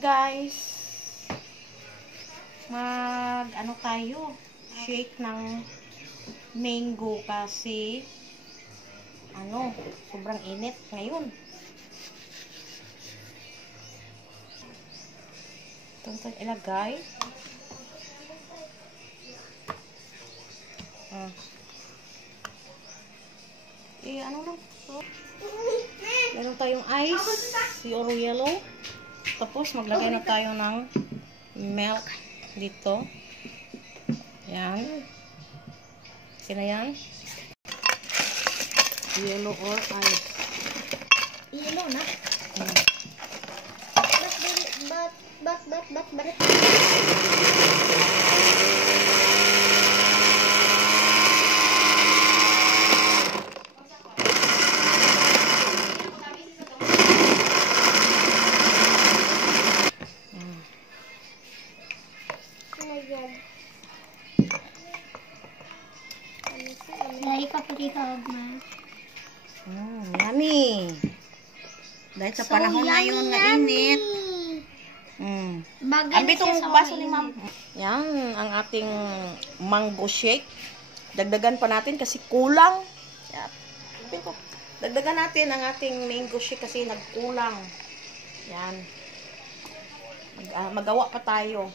guys, ano tayo, shake ng mango kasi sobrang init ngayon. Ito ilagay. Ano lang so, meron tayong ice, yung yellow. Tapos maglagay na tayo ng milk dito. Yan. Sina yan? Yellow or ice. Yellow na? But Yummy. Dahil sa panahon ngayon na init. Ambi itong baso ni ma'am. Yan, ang ating mango shake. Dagdagan pa natin kasi kulang. Dagdagan natin ang ating mango shake kasi nagkulang. Yan. Magawa pa tayo.